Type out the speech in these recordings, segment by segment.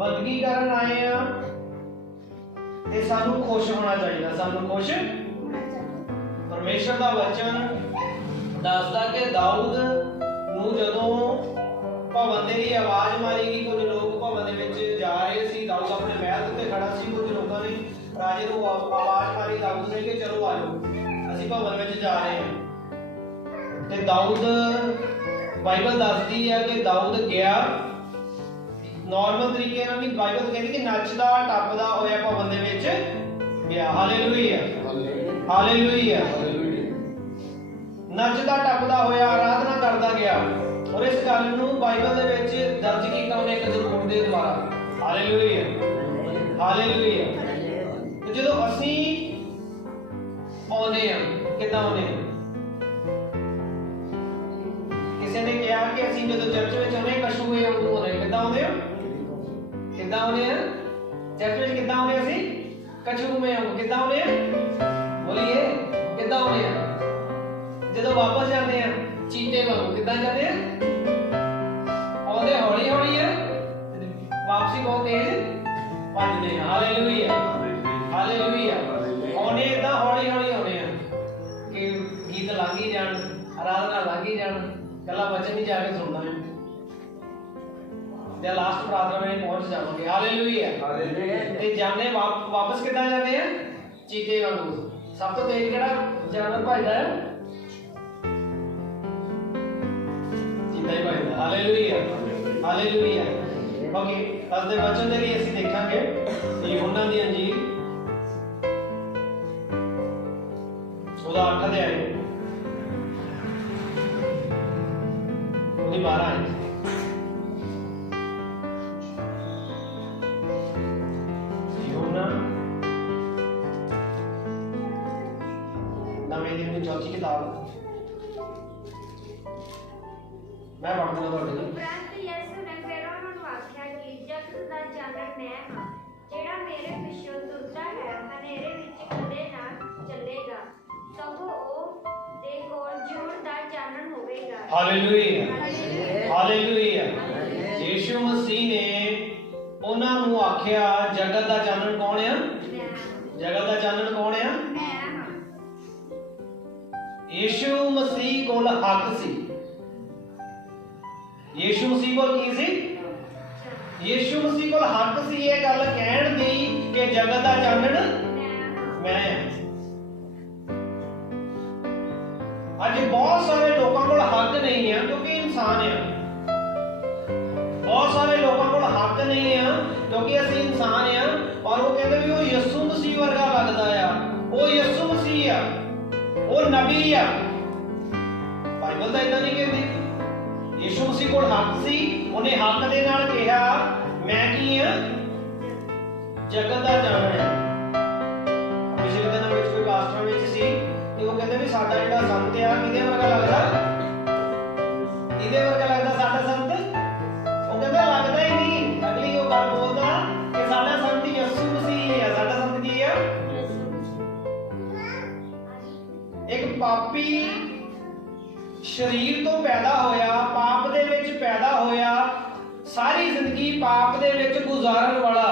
ਬੰਦਗੀ ਕਰਨ ਆਏ ਆ ਤੇ ਸਾਨੂੰ ਖੁਸ਼ ਹੋਣਾ ਚਾਹੀਦਾ ਸਾਨੂੰ ਖੁਸ਼ ਪਰਮੇਸ਼ਰ ਦਾ ਵਚਨ ਦੱਸਦਾ ਕਿ ਦਾਊਦ ਨੂੰ ਜਦੋਂ ਭਵਨ ਦੇ ਲਈ ਆਵਾਜ਼ ਮਾਰੀ ਗਈ ਕੁਝ ਲੋਕ ਭਵਨ ਦੇ ਵਿੱਚ ਜਾ ਰਹੇ ਸੀ ਦਾਊਦ ਆਪਣੇ ਮਹਿਲ ਉੱਤੇ ਖੜਾ ਸੀ ਕੁਝ ਲੋਕਾਂ ਨੇ ਰਾਜੇ ਨੂੰ ਆਵਾਜ਼ ਮਾਰੀ ਦਾਊਦ ਨੇ ਕਿ ਚਲੋ ਆ ਜਾਓ ਅਸੀਂ ਭਵਨ ਵਿੱਚ ਜਾ ਰਹੇ ਹਾਂ। ਤੇ ਦਾਊਦ ਬਾਈਬਲ ਦੱਸਦੀ ਹੈ ਕਿ ਦਾਊਦ ਗਿਆ ਨਾਰਮਲ ਤਰੀਕੇ ਨਾਲ ਵੀ ਬਾਈਬਲ ਕਹਿੰਦੀ ਕਿ ਨੱਚਦਾ ਟੱਪਦਾ ਹੋਇਆ ਭਵਨ ਦੇ ਵਿੱਚ ਗਿਆ। ਹਾਲੇਲੂਇਆ ਹਾਲੇਲੂਇਆ ਨੱਚਦਾ ਟੱਪਦਾ ਹੋਇਆ ਆਰਾਧਨਾ ਕਰਦਾ ਗਿਆ। ਔਰ ਇਸ ਗੱਲ ਨੂੰ ਬਾਈਬਲ ਦੇ ਵਿੱਚ ਦਰਜ ਕੀਤਾ ਉਹਨੇ ਇੱਕ ਜ਼ਬੂਰ ਦੇ ਦੁਆਰਾ। ਹਾਲੇਲੂਇਆ ਹਾਲੇਲੂਇਆ ਤੇ ਜਦੋਂ ਅਸੀਂ ਆਉਂਦੇ ਹਾਂ ਕਿੱਦਾਂ ਆਉਂਦੇ ਹਾਂ? ਕਿਸੇ ਨੇ ਕਿਹਾ ਕਿ ਅਸੀਂ ਜਦੋਂ ਚਰਚ ਵਿੱਚ ਆਉਂਦੇ ਹਾਂ ਕਸ਼ੂ ਹੋਏ ਉਦੋਂ ਆਉਂਦੇ। ਕਿੱਦਾਂ ਆਉਂਦੇ ਹਾਂ? ਕਿੱਦਾਂ ਆਉਂਦੇ ਆ? ਚਰਚ ਵਿੱਚ ਕਿੱਦਾਂ ਆਉਂਦੇ ਅਸੀਂ? ਕਛੂ ਮੇ ਆਉਂਦੇ ਕਿੱਦਾਂ ਆਉਂਦੇ ਆ? ਬੋਲੀਏ, ਕਿੱਦਾਂ ਆਉਂਦੇ ਆ? ਜਦੋਂ ਵਾਪਸ ਜਾਂਦੇ ਆ, ਚੀਤੇ ਵਾਂਗੂ ਕਿੱਦਾਂ ਜਾਂਦੇ ਆ? ਆਉਂਦੇ ਹੌਲੀ ਹੌਲੀ ਆ। ਵਾਪਸੀ ਬਹੁਤ ਤੇਜ਼। ਭੱਜਦੇ ਆ। ਹਾਲੇਲੂਇਆ। ਹਾਲੇਲੂਇਆ। ਆਉਣੇ ਇਦਾਂ ਹੌਲੀ ਹੌਲੀ ਆਉਣੇ ਆ। ਕਿ ਗੀਤ ਲੰਘ ਹੀ ਜਾਣ ਆਰਾਧਨਾ ਲੰਘ ਹੀ ਜਾਣ ਕੱਲਾ ਬਚਨ ਹੀ ਜਾ ਕੇ ਸੁਣਦਾ ਤੇ ਲਾਸਟ ਪ੍ਰਾਰਥਨਾ ਵਿੱਚ ਪਹੁੰਚ ਜਾਵਾਂਗੇ। ਹਾਲੇਲੂਇਆ ਤੇ ਜਾਣੇ ਵਾਪਸ ਕਿੱਦਾਂ ਜਾਂਦੇ ਆ? ਚੀਤੇ ਵਾਂਗੂ। ਸਭ ਤੋਂ ਤੇਜ਼ ਕਿਹੜਾ ਜਾਨਵਰ ਭਜਦਾ ਹੈ? ਚੀਤਾ ਹੀ ਭਜਦਾ। ਹਾਲੇਲੂਇਆ ਹਾਲੇਲੂਇਆ ਓਕੇ ਅੱਜ ਦੇ ਵਚਨ ਦੇ ਲਈ ਅਸੀਂ ਦੇਖਾਂਗੇ ਯਹੋਨਾ ਦੀ ਅੰਜੀਲ ਉਹਦਾ 8 ਅਧਿਆਇ ਕਿਤਾਬ ਮੈਂ ਪੜ੍ਹ ਦਿੰਦਾ ਤੁਹਾਡੇ ਲਈ ਉਪਰੰਤ ਯਿਸੂ ਨੇ ਫਿਰ ਉਹਨਾਂ ਨੂੰ ਆਖਿਆ ਕਿ ਜਗਤ ਦਾ ਚਾਨਣ ਮੈਂ ਹਾਂ ਜਿਹੜਾ ਮੇਰੇ ਪਿੱਛੋਂ ਤੁਰਦਾ ਹੈ ਹਨੇਰੇ ਵਿੱਚ ਕਦੇ ਨਾ ਚੱਲੇਗਾ। ਸਗੋਂ ਉਹ ਦੇ ਕੋਲ ਜੀਵਨ ਦਾ ਚਾਨਣ ਹੋਵੇਗਾ। ਹਾਲੇਲੂਇਆ ਹਾਲੇਲੂਇਆ ਯੀਸ਼ੂ ਮਸੀਹ ਨੇ ਉਹਨਾਂ ਨੂੰ ਆਖਿਆ ਜਗਤ ਦਾ ਚਾਨਣ ਮਸੀਹ ਕੋਲ ਸੀ ਯੀਸ਼ੂ ਮਸੀਹ ਕੋਲ ਕੀ ਸੀ ਯੀਸ਼ੂ ਮਸੀਹ ਕੋਲ ਹੱਕ ਸੀ ਇਹ ਗੱਲ ਕਹਿਣ ਦੀ ਕਿ ਜਗਤ ਦਾ ਚਾਨਣ ਮੈਂ ਅੱਜ ਬਹੁਤ ਸਾਰੇ ਲੋਕਾਂ ਕੋਲ ਹੱਕ ਨਹੀਂ ਆ ਕਿਉਂਕਿ ਇਨਸਾਨ ਆ ਬਹੁਤ ਸਾਰੇ ਲੋਕਾਂ ਕੋਲ ਹੱਕ ਨਹੀਂ ਆ ਕਿਉਂਕਿ ਅਸੀਂ ਇਨਸਾਨ ਆ ਔਰ ਉਹ ਕਹਿੰਦੇ ਵੀ ਉਹ ਯਿਸੂ ਮਸੀਹ ਵਰਗਾ ਲੱਗਦਾ ਆ ਉਹ ਯਿਸੂ ਮਸੀਹ ਆ ਉਹ ਨਬੀ ਆ ਬਾਈਬਲ ਤਾਂ ਇਦਾਂ ਨਹੀਂ ਕਹਿੰਦੀ ਯਿਸੂ ਮਸੀਹ ਕੋਲ ਹੱਕ ਸੀ ਉਹਨੇ ਹੱਕ ਦੇ ਨਾਲ ਕਿਹਾ ਮੈਂ ਕੀ ਆ? ਜਗਤ ਦਾ ਜਾਣਨ ਆ ਪਿਛਲੇ ਦਿਨਾਂ ਵਿੱਚ ਕੋਈ ਪਾਸਟਰਾਂ ਵਿੱਚ ਸੀ ਤੇ ਉਹ ਕਹਿੰਦੇ ਵੀ ਸਾਡਾ ਜਿਹੜਾ ਸੰਤ ਆ ਕਿਹਦੇ ਵਰਗਾ ਲੱਗਦਾ? ਕਿਹਦੇ ਵਰਗਾ ਲੱਗਦਾ ਸਾਡਾ ਸੰਤ? ਉਹ ਕਹਿੰਦਾ ਲੱਗਦਾ ਹੀ ਨਹੀਂ। ਅਗਲੀ ਉਹ ਗੱਲ ਬੋਲਦਾ ਕਿ ਸਾਡਾ ਸੰਤ ਯਿਸੂ ਮਸੀਹ ਹੈ ਸਾਡਾ ਸੰਤ ਕੀ ਆ? ਇੱਕ ਪਾਪੀ ਸਰੀਰ ਤੋਂ ਪੈਦਾ ਹੋਇਆ ਪਾਪ ਦੇ ਵਿੱਚ ਪੈਦਾ ਹੋਇਆ ਸਾਰੀ ਜ਼ਿੰਦਗੀ ਪਾਪ ਦੇ ਵਿੱਚ ਗੁਜ਼ਾਰਨ ਵਾਲਾ।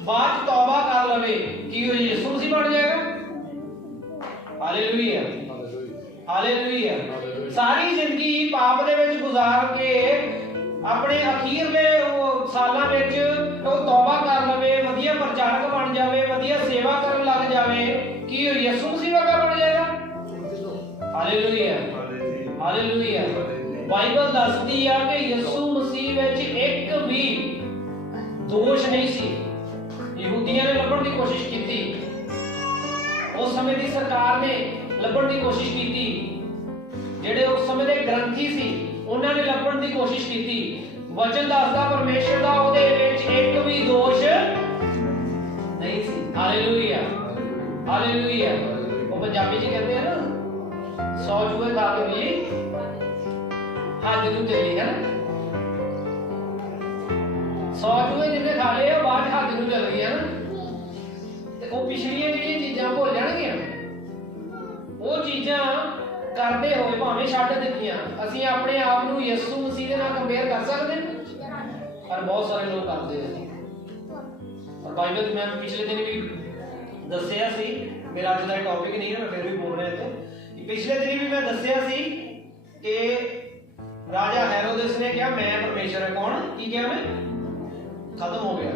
ਬਾਅਦ ਤੌਬਾ ਕਰ ਲਵੇ। ਕੀ ਉਹ ਯਿਸੂ ਮਸੀਹ ਬਣ ਜਾਏਗਾ? ਹਾਲੇਲੂਇਆ ਹਾਲੇਲੂਇਆ ਸਾਰੀ ਜ਼ਿੰਦਗੀ ਪਾਪ ਦੇ ਵਿੱਚ ਗੁਜ਼ਾਰ ਕੇ ਆਪਣੇ ਅਖੀਰਲੇ ਉਹ ਸਾਲਾਂ ਵਿੱਚ ਉਹ ਤੌਬਾ ਕਰ ਲਵੇ ਵਧੀਆ ਪ੍ਰਚਾਰਕ ਬਣ ਜਾਵੇ ਵਧੀਆ ਸੇਵਾ ਕਰਨ ਲੱਗ ਜਾਵੇ। ਕੀ ਉਹ ਯਿਸੂ ਮਸੀਹ ਵਰਗਾ ਬਣ ਜਾਏਗਾ? ਹਾਲੇਲੂਇਆ ਹਾਲੇਲੂਇਆ ਬਾਈਬਲ ਦੱਸਦੀ ਆ ਕਿ ਯਿਸੂ ਮਸੀਹ ਵਿੱਚ ਇੱਕ ਵੀ ਦੋਸ਼ ਨਹੀਂ ਸੀ। ਯਹੂਦੀਆਂ ਨੇ ਲੱਭਣ ਦੀ ਕੋਸ਼ਿਸ਼ ਕੀਤੀ। ਉਸ ਸਮੇਂ ਦੀ ਸਰਕਾਰ ਨੇ ਲੱਭਣ ਦੀ ਕੋਸ਼ਿਸ਼ ਕੀਤੀ। ਜਿਹੜੇ ਉਸ ਸਮੇਂ ਦੇ ਗ੍ਰੰਥੀ ਸੀ, ਉਹਨਾਂ ਨੇ ਲੱਭਣ ਦੀ ਕੋਸ਼ਿਸ਼ ਕੀਤੀ। ਵਚਨ ਦੱਸਦਾ ਪਰਮੇਸ਼ਰ ਦਾ ਉਹਦੇ ਵਿੱਚ ਇੱਕ ਵੀ ਦੋਸ਼ ਨਹੀਂ ਸੀ। ਹਾਲੇਲੂਇਆ ਹਾਲੇਲੂਇਆ ਉਹ ਪੰਜਾਬੀ ਚ ਕਹਿੰਦੇ ਆ ਨਾ ਸੌ ਜੂਏ ਖਾ ਕੇ ਵੀ ਹੱਜ ਨੂੰ ਚੱਲੀ ਹੈ ਨਾ। ਸੌ ਜੂਏ ਜਿਹਨੇ ਖਾ ਲਏ ਉਹ ਬਾਅਦ ਹੱਜ ਨੂੰ ਚੱਲ ਗਈ ਹੈ ਨਾ। ਤੇ ਉਹ ਪਿਛਲੀਆਂ ਜਿਹੜੀਆਂ ਚੀਜ਼ਾਂ ਭੁੱਲ ਜਾਣਗੀਆਂ, ਉਹ ਚੀਜ਼ਾਂ ਕਰਦੇ ਹੋਏ ਭਾਵੇਂ ਛੱਡ ਦਿੱਤੀਆਂ, ਅਸੀਂ ਆਪਣੇ ਆਪ ਨੂੰ ਯਿਸੂ ਮਸੀਹ ਦੇ ਨਾਲ ਕੰਪੇਅਰ ਕਰ ਸਕਦੇ ਹਾਂ। ਪਰ ਬਹੁਤ ਸਾਰੇ ਲੋਕ ਕਰਦੇ ਆ। ਔਰ ਬਾਈਬਲ ਮੈਂ ਪਿਛਲੇ ਦਿਨ ਵੀ ਦੱਸਿਆ ਸੀ, ਮੇਰਾ ਅੱਜ ਦਾ ਟੌਪਿਕ ਨਹੀਂ ਹੈ, ਮੈਂ ਫਿਰ ਵੀ ਬੋਲ ਰਿਹਾ ਇੱਥੇ। ਕਿ ਪਿਛਲੇ ਦਿਨ ਵੀ ਮੈਂ ਦੱਸਿਆ ਸੀ ਕਿ ਰਾਜਾ ਹੈਰੋਦਸ ਨੇ ਕਿਹਾ ਮੈਂ ਪਰਮੇਸ਼ਰ ਹਾਂ ਕੌਣ ਕੀ ਕਿਹਾ ਮੈਂ ਖਤਮ ਹੋ ਗਿਆ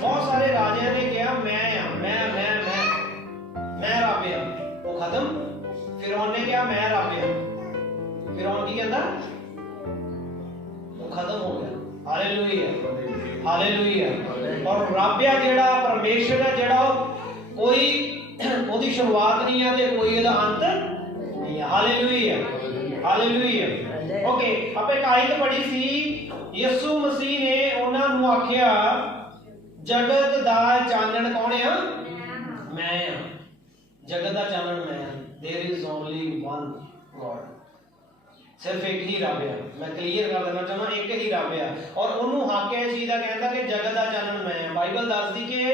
ਬਹੁਤ ਸਾਰੇ ਰਾਜਿਆਂ ਨੇ ਕਿਹਾ ਮੈਂ ਆ ਮੈਂ ਮੈਂ ਮੈਂ ਮੈਂ ਰੱਬ ਆ ਉਹ ਖਤਮ ਫਿਰ ਉਹਨੇ ਕਿਹਾ ਮੈਂ ਰੱਬ ਆ ਫਿਰ ਉਹ ਕੀ ਕਹਿੰਦਾ ਉਹ ਖਤਮ ਹੋ ਗਿਆ ਹਾਲੇਲੂਇਆ ਹਾਲੇਲੂਇਆ ਔਰ ਰੱਬ ਆ ਜਿਹੜਾ ਪਰਮੇਸ਼ਰ ਹੈ ਜਿਹੜਾ ਉਹ ਕੋਈ ਉਹਦੀ ਸ਼ੁਰੂਆਤ ਨਹੀਂ ਆ ਤੇ ਕੋਈ ਉਹਦਾ ਅੰਤ ਨਹੀਂ ਹਾਲੇਲੂਇਆ ਹਾਲੇਲੂਇਆ ਓਕੇ ਆਪੇ ਕਾਇਤ ਪੜੀ ਸੀ, ਯਿਸੂ ਮਸੀਹ ਨੇ ਉਹਨਾਂ ਨੂੰ ਆਖਿਆ, ਜਗਤ ਦਾ ਚਾਨਣ ਕੌਣ ਆ? ਮੈਂ ਆ। ਜਗਤ ਦਾ ਚਾਨਣ ਮੈਂ ਆ। There is only one God ਸਿਰਫ ਇੱਕ ਹੀ ਰੱਬ ਆ। ਮੈਂ ਕਲੀਅਰ ਕਰ ਦੇਣਾ ਚਾਹਾਂ ਇੱਕ ਹੀ ਰੱਬ ਆ। ਔਰ ਉਹਨੂੰ ਹਾਕੇ ਇਸ ਦਾ ਕਹਿੰਦਾ ਕਿ ਜਗਤ ਦਾ ਚਾਨਣ ਮੈਂ ਆ। ਬਾਈਬਲ ਦੱਸਦੀ ਕਿ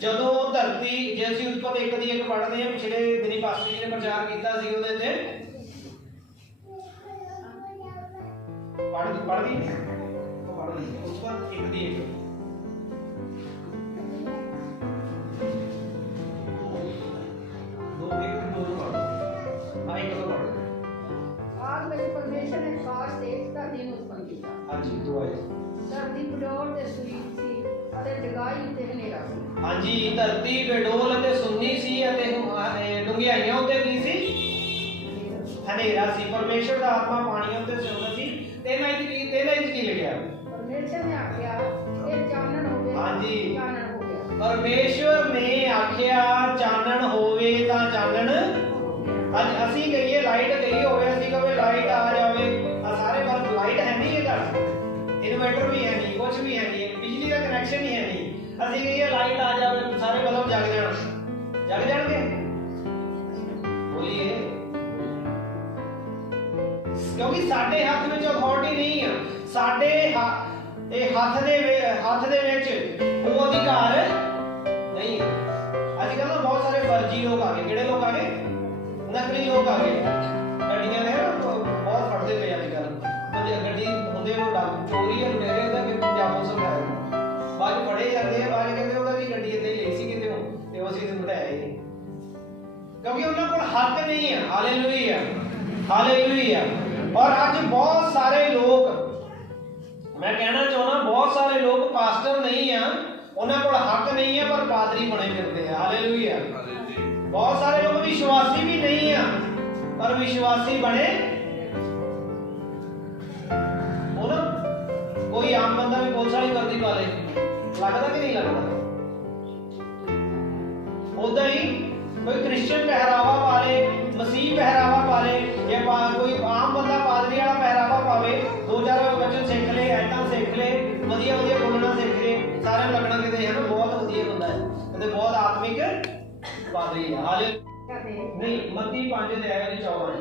ਜਦੋਂ ਧਰਤੀ ਜੇ ਅਸੀਂ ਉਤਪਤ ਇੱਕ ਦੀ ਇੱਕ ਪੜ੍ਹਦੇ ਆ ਪਿਛਲੇ ਦਿਨੀ ਪਾਸਟਰ ਜੀ ਨੇ ਪ੍ਰਚਾਰ ਕੀਤਾ ਸੀ ਉਹਦੇ ਤੇ। ਪੜ੍ਹ ਪੜ੍ਹਦੀ ਉਹ ਪੜ੍ਹਦੀ ਉਤਪਤ ਇੱਕ ਦੀ ਇੱਕ। ਪੜ੍ਹ। ਪੜ੍ਹ। ਆਗ ਵਿੱਚ ਪਰਮੇਸ਼ਰ ਨੇ ਖਾਸ ਤੇ ਧਰਤੀ ਨੂੰ ਉਤਪੰਨ ਕੀਤਾ। ਹਾਂਜੀ ਦੋ ਆਏ। ਧਰਤੀ ਬਡੋਲ ਅਤੇ ਡਗਾਈ ਤੇ ਹਨੇਰਾ ਸੀ। ਹਾਂਜੀ ਧਰਤੀ ਬੇਡੋਲ ਅਤੇ ਸੁੰਨੀ ਸੀ ਅਤੇ ਹੁ- ਡੂੰਘਾਈਆਂ ਉੱਤੇ ਕੀ ਸੀ? ਹਨੇਰਾ ਸੀ। ਪਰਮੇਸ਼ਰ ਦਾ ਆਤਮਾ ਪਾਣੀਆਂ ਉੱਤੇ ਸੌਂਦਾ ਸੀ। ਤੇਨਾਂ ਇੰਚ ਕੀ ਤੇਨਾਂ ਇੰਚ ਕੀ ਲਿਖਿਆ? ਪਰਮੇਸ਼ਰ ਨੇ ਆਖਿਆ ਇਹ ਚਾਨਣ ਹੋਵੇ ਹਾਂਜੀ। ਚਾਨਣ ਹੋ ਗਿਆ। ਪਰਮੇਸ਼ਵਰ ਨੇ ਆਖਿਆ ਚਾਨਣ ਹੋਵੇ ਤਾਂ ਚਾਨਣ। ਅੱਜ ਅਸੀਂ ਕਹੀਏ ਲਾਈਟ ਗਈ ਹੋਵੇ ਅਸੀਂ ਕਹੇ ਲਾਈਟ ਆ ਜਾਵੇ। ਆ ਸਾਰੇ ਪਰ ਲਾਈਟ ਹੈ ਨਹੀਂ ਇਹ ਘਰ ਇਨਵਰਟਰ ਵੀ ਹੈ ਨਹੀਂ ਕੁਝ ਵੀ ਹੈ ਨਹੀਂ। ਬਿਜਲੀ ਦਾ ਕਨੈਕਸ਼ਨ ਹੀ ਹੈ ਨਹੀਂ। ਅਸੀਂ ਕਹੀਏ ਲਾਈਟ ਆ ਜਾਵੇ ਸਾਰੇ ਬਲਬ ਜਗ ਜਾਣ। ਜਗ ਜਾਣਗੇ? ਬੋਲੀਏ। ਕਿਉਂਕਿ ਸਾਡੇ ਹੱਥ ਵਿੱਚ ਅਥਾਰਟੀ ਨਹੀਂ ਆ। ਸਾਡੇ ਹ- ਇਹ ਹੱਥ ਦੇ ਵਿ- ਹੱਥ ਦੇ ਵਿੱਚ ਉਹ ਅਧਿਕਾਰ ਨਹੀਂ ਹੈ ਅੱਜ ਕੱਲ੍ਹ ਨਾ ਬਹੁਤ ਸਾਰੇ ਫਰਜ਼ੀ ਲੋਕ ਆ ਗਏ। ਕਿਹੜੇ ਲੋਕ ਆ ਗਏ? ਨਕਲੀ ਲੋਕ ਆ ਗਏ। ਗੱਡੀਆਂ ਦੇ ਹਾਲੇਲੂਇਆ ਹਾਲੇਲੂਇਆ। ਔਰ ਅੱਜ ਬਹੁਤ ਸਾਰੇ ਲੋਕ ਮੈਂ ਕਹਿਣਾ ਚਾਹੁੰਦਾ ਬਹੁਤ ਸਾਰੇ ਲੋਕ ਪਾਸਟਰ ਨਹੀਂ ਆ ਉਹਨਾਂ ਕੋਲ ਹੱਕ ਨਹੀਂ ਹੈ ਪਰ ਪਾਦਰੀ ਬਣੇ ਫਿਰਦੇ ਆ। ਹਾਲੇਲੂਇਆ। ਬਹੁਤ ਸਾਰੇ ਲੋਕ ਵਿਸ਼ਵਾਸੀ ਵੀ ਨਹੀਂ ਆ ਪਰ ਵਿਸ਼ਵਾਸੀ ਬਣੇ। ਉਹ ਨਾ ਕੋਈ ਆਮ ਬੰਦਾ ਵੀ ਪੁਲਿਸ ਵਾਲੀ ਵਰਦੀ ਪਾ ਲੇ। ਲੱਗਦਾ ਕਿ ਨਹੀਂ ਲੱਗਦਾ? ਉਦਾਂ ਹੀ ਕੋਈ ਕ੍ਰਿਸਚੀਅਨ ਪਹਿਰਾਵਾ ਪਾ ਲੇ ਮਸੀਹ ਪਹਿਰਾਵਾ ਪਾ ਲੇ ਜਾਂ ਪਾ- ਕੋਈ ਆਮ ਬੰਦਾ ਪਾਦਰੀ ਵਾਲਾ ਪਹਿਰਾਵਾ ਪਾਵੇ ਦੋ ਚਾਰ ਵਚਨ ਸਿੱਖ ਲੇ ਐਤਾਂ ਸਿੱਖ ਲੇ ਵਧੀਆ ਵਧੀਆ ਬੋਲਣਾ ਸਿੱਖ ਲੇ ਸਾਰਿਆਂ ਨੂੰ ਲੱਗਣਾ ਕਿਤੇ ਹੈ ਨਾ ਬਹੁਤ ਵਧੀਆ ਬੰਦਾ ਹੈ ਕਹਿੰਦੇ ਬਹੁਤ ਆਤਮਿਕ ਪਾਦਰੀ ਹੈ ਹਾਲੇ ਕਦੇ ਨਹੀਂ ਮੱਤੀ 5 ਤੇ ਆਇਆ ਜੀ 14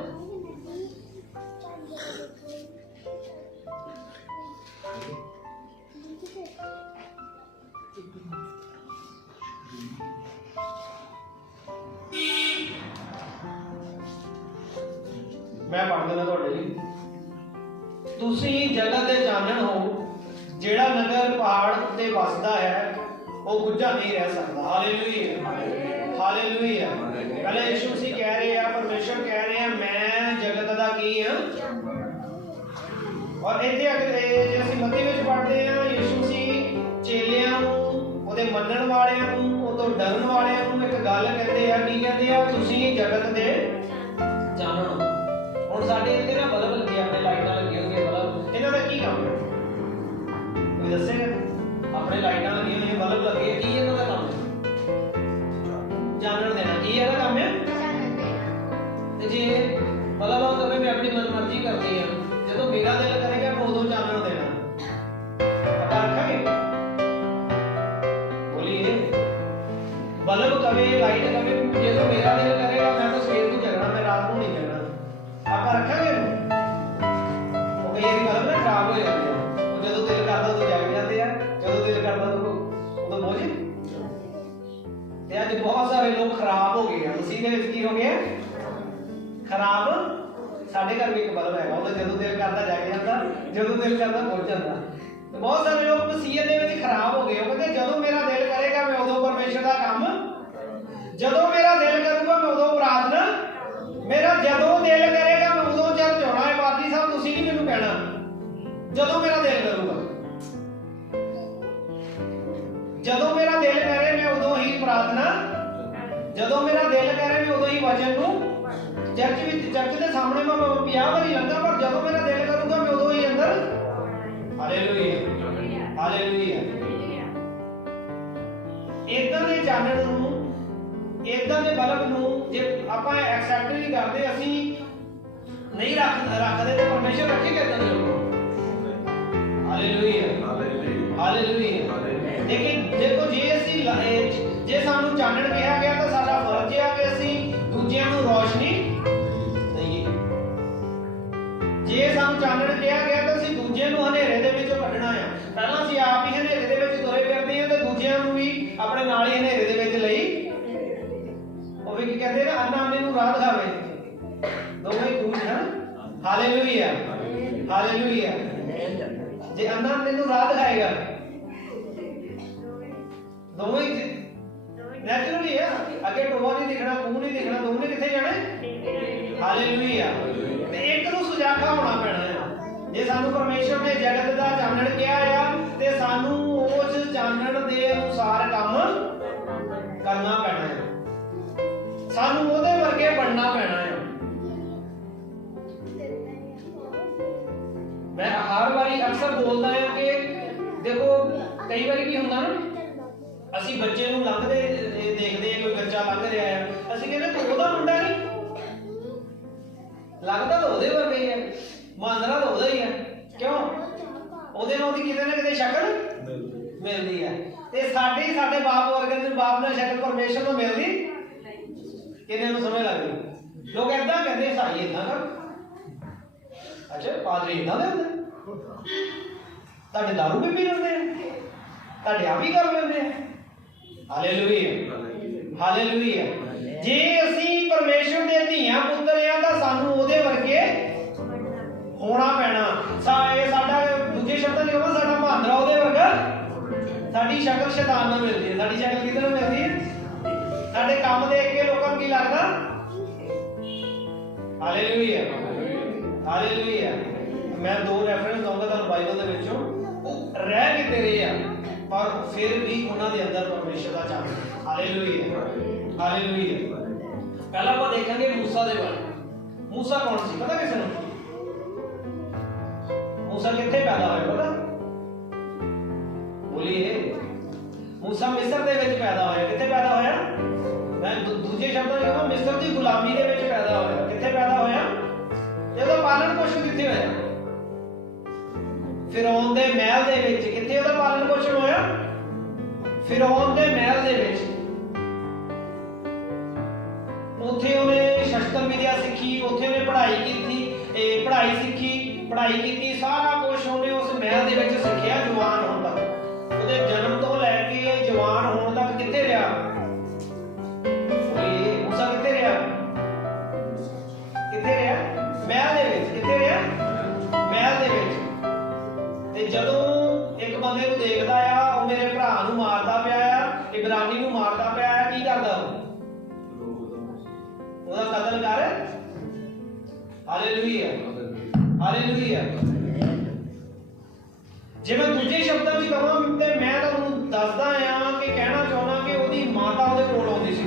ਮੈਂ ਪੜ੍ਹ ਦਿੰਦਾ ਤੁਹਾਡੇ ਲਈ। ਤੁਸੀਂ ਜਗਤ ਦੇ ਚਾਨਣ ਹੋ ਜਿਹੜਾ ਨਗਰ ਪਹਾੜ ਉੱਤੇ ਵਸਦਾ ਹੈ ਉਹ ਗੁੱਝਾ ਨਹੀਂ ਰਹਿ ਸਕਦਾ। ਹਾਲੇਲੂਇਆ ਹਾਲੇਲੂਇਆ ਪਹਿਲੇ ਯਿਸੂ ਮਸੀਹ ਕਹਿ ਰਹੇ ਆ ਪਰਮੇਸ਼ਰ ਕਹਿ ਰਹੇ ਆ ਮੈਂ ਜਗਤ ਦਾ ਕੀ ਹਾਂ ਔਰ ਇੱਥੇ ਇਹ ਜੇ ਅਸੀਂ ਮੱਤੀ ਵਿੱਚ ਪੜ੍ਹਦੇ ਆ ਯਿਸੂ ਮਸੀਹ ਚੇਲਿਆਂ ਨੂੰ ਉਹਦੇ ਮੰਨਣ ਵਾਲਿਆਂ ਨੂੰ ਉਹ ਤੋਂ ਡਰਨ ਵਾਲਿਆਂ ਨੂੰ ਇੱਕ ਗੱਲ ਕਹਿੰਦੇ ਆ ਕੀ ਕਹਿੰਦੇ ਆ? ਤੁਸੀਂ ਜਗਤ ਦੇ। ਹੁਣ ਸਾਡੇ ਇੱਥੇ ਨਾ ਬਲਬ ਲੱਗੇ ਆਪਣੇ ਲਾਈਟਾਂ ਲੱਗੀਆਂ ਹੁੰਦੀਆਂ ਬਲਬ। ਇਹਨਾਂ ਦਾ ਕੀ ਕੰਮ ਹੈ? ਕੋਈ ਦੱਸੇਗਾ? ਆਪਣੇ ਲਾਈਟਾਂ ਧਾਰਮਿਕ ਬਲਬ ਹੈਗਾ ਉਹਦਾ ਜਦੋਂ ਦਿਲ ਕਰਦਾ ਜਾ ਕੇ ਜਾਂਦਾ, ਜਦੋਂ ਦਿਲ ਕਰਦਾ ਪਹੁੰਚ ਜਾਂਦਾ। ਬਹੁਤ ਸਾਰੇ ਲੋਕ ਨਸੀਹਤ ਦੇ ਵਿੱਚ ਖਰਾਬ ਹੋ ਗਏ, ਉਹ ਕਹਿੰਦੇ ਜਦੋਂ ਮੇਰਾ ਦਿਲ ਕਰੇਗਾ ਮੈਂ ਉਦੋਂ ਪਰਮੇਸ਼ਰ ਦਾ ਕੰਮ। ਜਦੋਂ ਮੇਰਾ ਦਿਲ ਕਰੂਗਾ ਮੈਂ ਉਦੋਂ ਪ੍ਰਾਰਥਨਾ। ਮੇਰਾ ਜਦੋਂ ਦਿਲ ਕਰੇਗਾ ਮੈਂ ਉਦੋਂ ਚਰਚ ਹੋਣਾ ਹੈ ਬਾਦੀ ਸਾਹਿਬ ਤੁਸੀਂ ਨਹੀਂ ਮੈਨੂੰ ਕਹਿਣਾ। ਜਦੋਂ ਮੇਰਾ ਦਿਲ ਕਰੂਗਾ। ਜਦੋਂ ਮੇਰਾ ਦਿਲ ਕਰੇ ਮੈਂ ਉਦੋਂ ਹੀ ਪ੍ਰਾਰਥਨਾ। ਜਦੋਂ ਮੇਰਾ ਦਿਲ ਕਰੇ ਮੈਂ ਉਦੋਂ ਹੀ ਵਚਨ ਨੂੰ। ਚਰਚ ਵਿੱਚ ਚਰਚ ਦੇ ਸਾਹਮਣੇ ਮੈਂ 50 ਵਾਰੀ ਲੰਗਾ ਪਰ ਜਦੋਂ ਮੇਰਾ ਦਿਲ ਕਰੂਗਾ ਮੈਂ ਉਦੋਂ ਹੀ ਅੰਦਰ। ਹਾਲੇਲੂਇਆ ਹਾਲੇਲੂਇਆ ਇਦਾਂ ਦੇ ਚਾਨਣ ਨੂੰ ਇਦਾਂ ਦੇ ਬਲਬ ਨੂੰ ਜੇ ਆਪਾਂ ਐਕਸੈਪਟ ਨਹੀਂ ਕਰਦੇ ਅਸੀਂ ਨਹੀਂ ਰੱਖ ਰੱਖਦੇ ਤੇ ਪਰਮੇਸ਼ਰ ਰੱਖੇਗਾ ਇਦਾਂ ਦੇ ਲੋਕਾਂ ਨੂੰ ਹਾਲੇਲੂਇਆ ਹਾਲੇਲੂਇਆ ਲੇਕਿਨ ਦੇਖੋ ਜੇ ਅਸੀਂ ਜੇ ਸਾਨੂੰ ਚਾਨਣ ਕਿਹਾ ਸਾਨੂੰ ਚਾਨਣ ਕਿਹਾ ਗਿਆ ਤਾਂ ਅਸੀਂ ਦੂਜਿਆਂ ਨੂੰ ਹਨੇਰੇ ਦੇ ਵਿੱਚੋਂ ਕੱਢਣਾ ਆ। ਪਹਿਲਾਂ ਅਸੀਂ ਆਪ ਹੀ ਹਨੇਰੇ ਦੇ ਵਿੱਚ ਤੁਰੇ ਫਿਰਦੇ ਹਾਂ ਤੇ ਦੂਜਿਆਂ ਨੂੰ ਵੀ ਆਪਣੇ ਨਾਲ ਹੀ ਹਨੇਰੇ ਦੇ ਵਿੱਚ ਲਈ। ਉਹ ਵੀ ਕੀ ਕਹਿੰਦੇ ਨੇ ਅੰਨਾ ਅੰਨੇ ਨੂੰ ਰਾਹ ਦਿਖਾਵੇ। ਦੋਵੇਂ ਖੂਜ ਹਨ ਹਾਲੇਲੂਇਆ ਹਾਲੇਲੂਇਆ ਜੇ ਅੰਨਾ ਅੰਨੇ ਨੂੰ ਰਾਹ ਦਿਖਾਏਗਾ ਦੋਵੇਂ ਨੈਚੁਰਲੀ ਹੈ ਅੱਗੇ ਟੋਆ ਨਹੀਂ ਦਿਖਣਾ ਖੂਨ ਨਹੀਂ ਦਿਖਣਾ ਦੋਵੇਂ ਕਿੱਥੇ ਜਾਣਾ? ਹਾਲੇਲੂਇਆ ਤੇ ਇੱਕ ਨੂੰ ਸੁਜਾਖਾ ਹੋਣਾ ਪੈਣਾ ਹੈ ਜੇ ਸਾਨੂੰ ਪਰਮੇਸ਼ਰ ਨੇ ਜਗਤ ਦਾ ਚਾਨਣ ਕਿਹਾ ਆ, ਤੇ ਸਾਨੂੰ ਉਸ ਚਾਨਣ ਦੇ ਅਨੁਸਾਰ ਕੰਮ ਕਰਨਾ ਪੈਣਾ ਹੈ ਸਾਨੂੰ ਉਹਦੇ ਵਰਗੇ ਬਣਨਾ ਪੈਣਾ ਹੈ ਮੈਂ ਹਰ ਵਾਰੀ ਅਕਸਰ ਬੋਲਦਾ ਹਾਂ ਕਿ ਦੇਖੋ, ਕਈ ਵਾਰੀ ਕੀ ਹੁੰਦਾ ਨਾ, ਅਸੀਂ ਬੱਚੇ ਨੂੰ ਲੰਘਦੇ ਦੇਖਦੇ ਹਾਂ ਕੋਈ ਬੱਚਾ ਲੰਘ ਰਿਹਾ ਹੈ ਅਸੀਂ ਕਹਿੰਦੇ ਤੂੰ ਉਹਦਾ ਮੁੰਡਾ ਮੰਨਦਾ ਤਾਂ ਉਹਦਾ ਹੀ ਹੈ ਕਿਉਂ? ਉਹਦੇ ਨਾਲ ਉਹਦੀ ਕਿਤੇ ਨਾ ਕਿਤੇ ਸ਼ਕਲ ਮਿਲਦੀ ਹੈ ਤੇ ਸਾਡੇ ਸਾਡੇ ਬਾਪ ਵਰਗੇ ਨੂੰ ਬਾਪ ਨਾਲ ਸ਼ਕਲ ਪਰਮੇਸ਼ਰ ਨੂੰ ਮਿਲਦੀ? ਕਿੰਨੇ ਨੂੰ ਸਮਝ ਲੱਗਦੀ ਲੋਕ ਏਦਾਂ ਕਹਿੰਦੇ ਸਾਈ ਏਦਾਂ ਕਰ। ਅੱਛਾ, ਪਾਦਰੀ ਏਦਾਂ ਦੇ ਹੁੰਦੇ? ਤੁਹਾਡੇ ਦਾਰੂ ਵੀ ਪੀ ਲੈਂਦੇ ਆ। ਤੁਹਾਡੇ ਆ ਵੀ ਕਰ ਲੈਂਦੇ ਆ। ਹਾਲੇਲੂਇਆ। ਹਾਲੇਲੂਇਆ। ਜੇ ਅਸੀਂ ਪਰਮੇਸ਼ਰ ਦੇ ਧੀਆਂ ਪੁੱਤਰ ਆ, ਤਾਂ ਹਾਲੇਲੂਇਆ ਹਾਲੇਲੂਇਆ ਮੈਂ ਦੋ ਰੈਫਰੈਂਸ ਦਊਂਗਾ ਤੁਹਾਨੂੰ ਬਾਈਬਲ ਦੇ ਵਿੱਚੋਂ। ਉਹ ਰਹਿ ਕਿਤੇ ਰਹੇ ਆ ਪਰ ਫਿਰ ਵੀ ਉਹਨਾਂ ਦੇ ਅੰਦਰ ਪਰਮੇਸ਼ਰ ਦਾ ਚਾਨਣ ਹਾਲੇਲੂਇਆ ਹਾਲੇਲੂਇਆ ਪਹਿਲਾਂ ਆਪਾਂ ਦੇਖਾਂਗੇ ਮੂਸਾ ਦੇ ਬਾਰੇ। ਮੂਸਾ ਕੌਣ ਸੀ? ਪਤਾ ਕਿਸੇ ਨੂੰ? ਮੂਸਾ ਕਿੱਥੇ ਪੈਦਾ ਹੋਇਆ ਪਤਾ? ਬੋਲੀਏ। ਮੂਸਾ ਮਿਸਰ ਦੇ ਵਿੱਚ ਪੈਦਾ ਹੋਇਆ। ਕਿੱਥੇ ਪੈਦਾ ਹੋਇਆ? ਮੈਂ ਦੂਜੇ ਸ਼ਬਦਾਂ ਵਿੱਚ ਕਹਾਂ ਮਿਸਰ ਦੀ ਗੁਲਾਮੀ ਦੇ ਵਿੱਚ ਪੈਦਾ ਹੋਇਆ। ਕਿੱਥੇ ਪੈਦਾ ਹੋਇਆ? ਇਹਦਾ ਪਾਲਣ ਪੋਸ਼ਣ ਕਿੱਥੇ ਹੋਇਆ? ਫਿਰੌਨ ਦੇ ਮਹਿਲ ਦੇ ਵਿੱਚ। ਕਿੱਥੇ ਉਹਦਾ ਪਾਲਣ ਪੋਸ਼ਣ ਹੋਇਆ? ਫਿਰੌਨ ਦੇ ਮਹਿਲ ਦੇ ਵਿੱਚ। ਉੱਥੇ ਉਹਨੇ ਸ਼ਸਤਰ ਵਿਦਿਆ ਸਿੱਖੀ, ਉੱਥੇ ਉਹਨੇ ਪੜ੍ਹਾਈ ਕੀਤੀ, ਇਹ ਪੜ੍ਹਾਈ ਸਿੱਖੀ, ਪੜ੍ਹਾਈ ਕੀਤੀ, ਸਾਰਾ ਕੁਝ ਉਹਨੇ ਉਸ ਮਹਿਲ ਦੇ ਵਿੱਚ ਹਾਲੇਲੂਇਆ ਹਾਲੇਲੂਇਆ ਜੇ ਮੈਂ ਦੂਜੇ ਸ਼ਬਦਾਂ ਵਿੱਚ ਕਹਾਂ ਤੇ ਮੈਂ ਤੁਹਾਨੂੰ ਦੱਸਦਾ ਆ ਕਿ ਕਹਿਣਾ ਚਾਹੁੰਦਾ ਕਿ ਉਹਦੀ ਮਾਤਾ ਉਹਦੇ ਕੋਲ ਆਉਂਦੀ ਸੀ।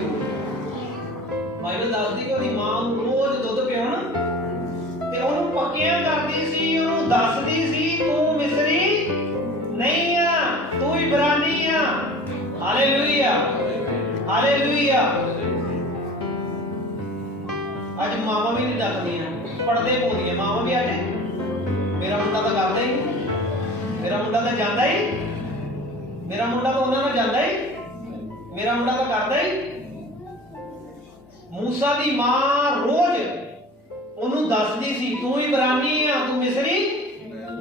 ਬਾਈਬਲ ਦੱਸਦੀ ਕਿ ਉਹਦੀ ਮਾਂ ਨੂੰ ਰੋਜ਼ ਦੁੱਧ ਪਿਆਉਣ ਤੇ ਉਹਨੂੰ ਪੱਕਿਆਂ ਕਰਦੀ ਸੀ, ਉਹਨੂੰ ਦੱਸਦੀ ਸੀ, ਤੂੰ ਮਿਸਰੀ ਨਹੀਂ ਆ, ਤੂੰ ਇਬਰਾਨੀ ਆ। ਹਾਲੇਲੂਇਆ ਹਾਲੇਲੂਇਆ ਅੱਜ ਮਾਵਾਂ ਵੀ ਨਹੀਂ ਦੱਸਦੀਆਂ। ਪੜਦੇ ਪਾਉਂਦੀਆਂ ਮਾਵਾਂ ਵੀ ਅੱਜ ਮੇਰਾ ਮੁੰਡਾ ਤਾਂ ਕਰਦਾ ਹੀ ਮੇਰਾ ਮੁੰਡਾ ਤਾਂ ਜਾਂਦਾ ਹੀ। ਮੇਰਾ ਮੁੰਡਾ ਤਾਂ ਉਹਨਾਂ ਨਾਲ ਜਾਂਦਾ ਹੀ। ਮੇਰਾ ਮੁੰਡਾ ਤਾਂ ਕਰਦਾ ਹੀ। ਮੂਸਾ ਦੀ ਮਾਂ ਰੋਜ਼ ਉਹਨੂੰ ਦੱਸਦੀ ਸੀ, ਤੂੰ ਇਬਰਾਨੀ ਆ, ਤੂੰ ਮਿਸਰੀ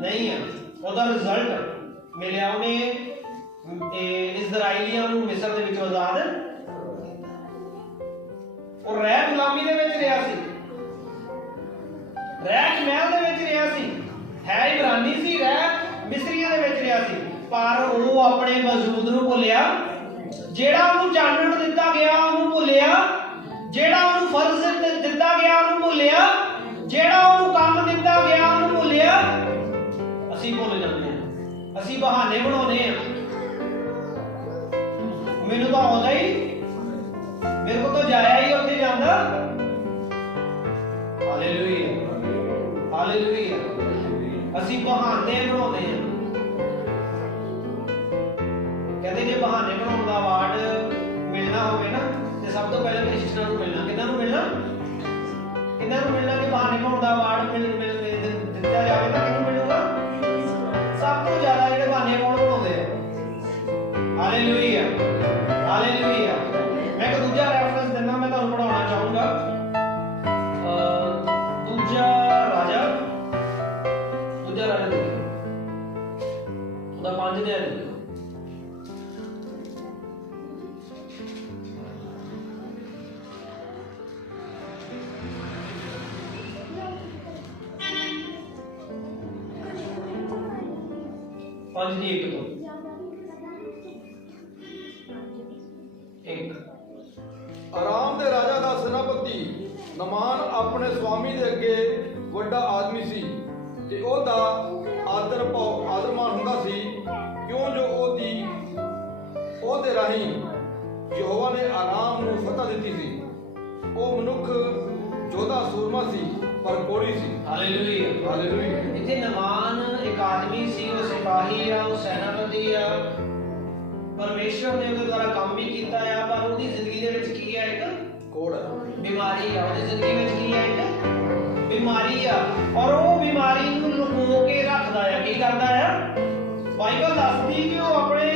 ਨਹੀਂ ਆ। ਉਹਦਾ ਰਿਜ਼ਲਟ ਮਿਲਿਆ ਉਹਨੇ ਇਜ਼ਰਾਈਲੀਆਂ ਨੂੰ ਮਿਸਰ ਦੇ ਵਿੱਚੋਂ ਆਜ਼ਾਦ। ਉਹ ਰਹਿ ਗੁਲਾਮੀ ਦੇ ਵਿੱਚ ਰਿਹਾ ਸੀ। ਰਹਿ ਮਹਿਲ ਦੇ ਵਿੱਚ ਰਿਹਾ ਸੀ। ਹੈ ਇਬਰਾਨੀ ਸੀ, ਰਹਿ ਮਿਸਰੀਆਂ ਦੇ ਵਿੱਚ ਰਿਹਾ ਸੀ। ਪਰ ਉਹ ਆਪਣੇ ਮਜ਼ਦੂਦ ਨੂੰ ਭੁੱਲਿਆ। ਜਿਹੜਾ ਉਹਨੂੰ ਚਾਨਣ ਦਿੱਤਾ ਗਿਆ, ਉਹਨੂੰ ਭੁੱਲਿਆ। ਜਿਹੜਾ ਉਹਨੂੰ ਫਰਜ਼ ਦਿੱਤਾ ਗਿਆ, ਉਹਨੂੰ ਭੁੱਲਿਆ। ਜਿਹੜਾ ਉਹਨੂੰ ਕੰਮ ਦਿੱਤਾ ਗਿਆ, ਉਹਨੂੰ ਭੁੱਲਿਆ। ਅਸੀਂ ਭੁੱਲ ਜਾਂਦੇ ਹਾਂ। ਅਸੀਂ ਬਹਾਨੇ ਬਣਾਉਂਦੇ ਹਾਂ। ਮੈਨੂੰ ਤਾਂ ਆਉਂਦਾ ਹੀ ਮੇਰੇ ਕੋਲ ਤਾਂ ਜਾਇਆ ਹੀ ਉੱਥੇ ਜਾਂਦਾ। ਹਾਲੇਲੂਇਆ। ਹਾਲੇਲੂਇਆ ਅਸੀਂ ਬਹਾਨੇ ਬਣਾਉਂਦੇ ਹਾਂ। ਕਹਿੰਦੇ ਜੇ ਬਹਾਨੇ ਬਣਾਉਣ ਦਾ ਅਵਾਰਡ ਮਿਲਣਾ ਹੋਵੇ ਨਾ, ਤੇ ਸਭ ਤੋਂ ਪਹਿਲਾਂ ਕ੍ਰਿਸਚਨਾਂ ਨੂੰ ਮਿਲਣਾ। ਕਿਹਨਾਂ ਨੂੰ ਮਿਲਣਾ? ਕਿਹਨਾਂ ਨੂੰ ਮਿਲਣਾ ਕਿ ਬਹਾਨੇ ਬਣਾਉਣ ਦਾ ਅਵਾਰਡ ਮਿਲ ਮਿਲ ਦਿੱਤਾ ਜਾਵੇ ਤਾਂ ਉਹਦੇ ਰਾਹੀਂ ਯਹੋਵਾ ਨੇ ਆਰਾਮ ਨੂੰ ਫਤਹ ਦਿੱਤੀ ਸੀ। ਉਹ ਮਨੁੱਖ ਜੋਧਾ ਸੂਰਮਾ ਸੀ ਪਰ ਕੋੜੀ ਸੀ। ਹਾਲੇਲੂਇਆ ਹਾਲੇਲੂਇਆ ਇੱਥੇ ਨਮਾਨ ਇੱਕ ਆਦਮੀ ਸੀ ਉਹ ਸਿਪਾਹੀ ਆ ਉਹ ਸੈਨਾਪਤੀ ਆ। ਪਰਮੇਸ਼ਵਰ ਨੇ ਉਹਦੇ ਦੁਆਰਾ ਕੰਮ ਵੀ ਕੀਤਾ ਆ ਪਰ ਉਹਦੀ ਜ਼ਿੰਦਗੀ ਦੇ ਵਿੱਚ ਕੀ ਆ ਇੱਕ? ਕੋੜ ਹੈ ਬਿਮਾਰੀ ਆ ਉਹਦੀ ਜ਼ਿੰਦਗੀ ਵਿੱਚ ਕੀ ਆ ਇੱਕ? ਬਿਮਾਰੀ ਆ। ਔਰ ਉਹ ਬਿਮਾਰੀ ਨੂੰ ਲੁਕੋ ਕੇ ਰੱਖਦਾ ਆ। ਕੀ ਕਰਦਾ ਆ? ਬਾਈਬਲ ਦੱਸਦੀ ਕਿ ਉਹ ਆਪਣੇ